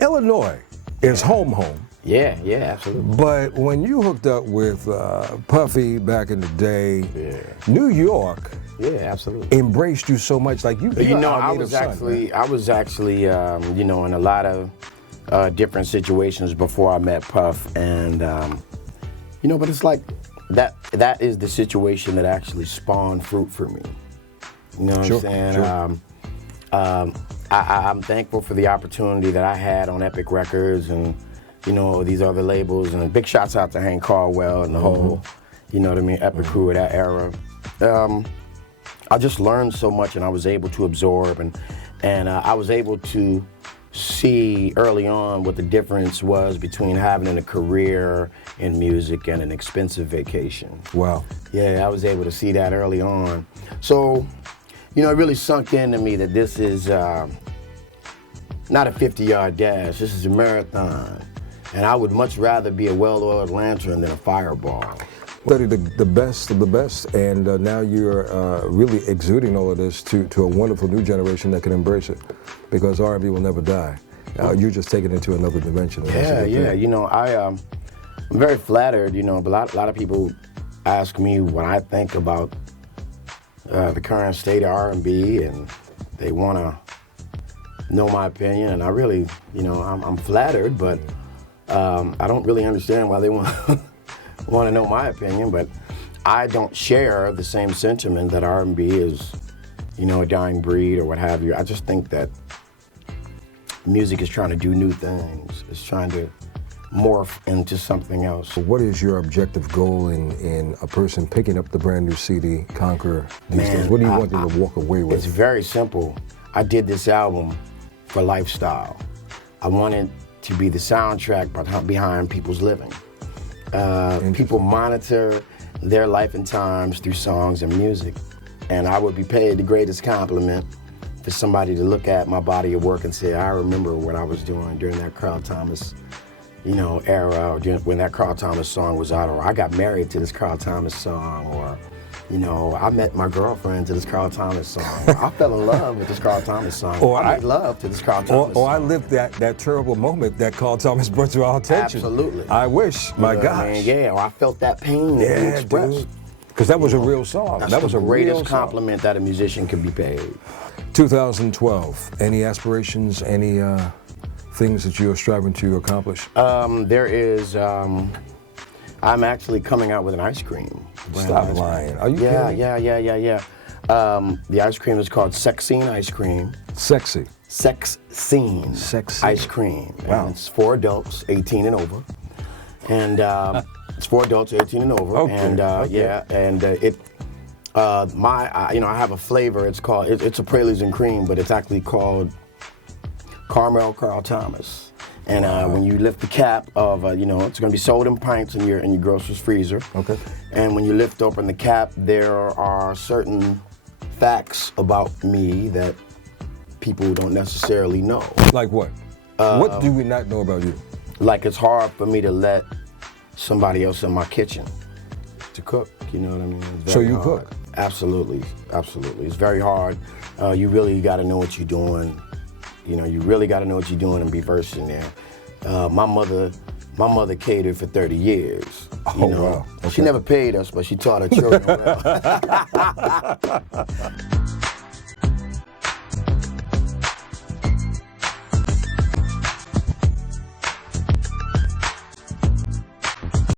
Illinois is home. Yeah, absolutely. But when you hooked up with Puffy back in the day, New York, absolutely, embraced you so much. Like I was actually, in a lot of different situations before I met Puff, and but it's like that is the situation that actually spawned fruit for me. You know what I'm saying? Sure. I'm thankful for the opportunity that I had on Epic Records and, these other labels. And big shouts out to Hank Caldwell and the whole, Epic crew of that era. I just learned so much, and I was able to absorb, and I was able to see early on what the difference was between having a career in music and an expensive vacation. Wow. Yeah, I was able to see that early on. So, it really sunk into me that this is not a 50-yard dash, this is a marathon. And I would much rather be a well-oiled lantern than a fireball. Study the best of the best, and now you're really exuding all of this to a wonderful new generation that can embrace it, because R&B will never die. You're just taking it to another dimension. I'm very flattered, but a lot of people ask me what I think about the current state of R&B, and they want to know my opinion, and I really, I'm flattered, but I don't really understand why they want to know my opinion, but I don't share the same sentiment that R&B is, a dying breed or what have you. I just think that music is trying to do new things. It's trying to morph into something else. What is your objective goal in a person picking up the brand new CD, Conquer, these days? What do you want them to walk away with? It's very simple. I did this album for lifestyle. I wanted to be the soundtrack behind people's living. People monitor their life and times through songs and music. And I would be paid the greatest compliment for somebody to look at my body of work and say, I remember what I was doing during that Carl Thomas era, or when that Carl Thomas song was out, or I got married to this Carl Thomas song, or, I met my girlfriend to this Carl Thomas song, or I fell in love with this Carl Thomas song, or I made love to this Carl Thomas song. Or I lived that terrible moment that Carl Thomas brought to our attention. Absolutely. I wish, my gosh. Yeah, or I felt that pain being expressed. Because that was a real song. That was the greatest compliment that a musician could be paid. 2012, any aspirations, any things that you're striving to accomplish? There is, I'm actually coming out with an ice cream. Stop lying. Are you kidding? Yeah. The ice cream is called Sexine Ice Cream. Sexy. Sexine. Ice Cream. Wow. And it's for adults 18 and over. And it's for adults 18 and over. Okay. And I have a flavor. It's a Preludes and Cream, but it's actually called Caramel Carl Thomas. And when you lift the cap of, it's going to be sold in pints in your grocer's freezer. Okay. And when you lift open the cap, there are certain facts about me that people don't necessarily know. Like what? What do we not know about you? Like, it's hard for me to let somebody else in my kitchen to cook, you know what I mean? So you hard. cook? Absolutely. It's very hard. You really got to know what you're doing. You really got to know what you're doing and be versed in there. My mother catered for 30 years. Wow. Okay. She never paid us, but she taught her children well.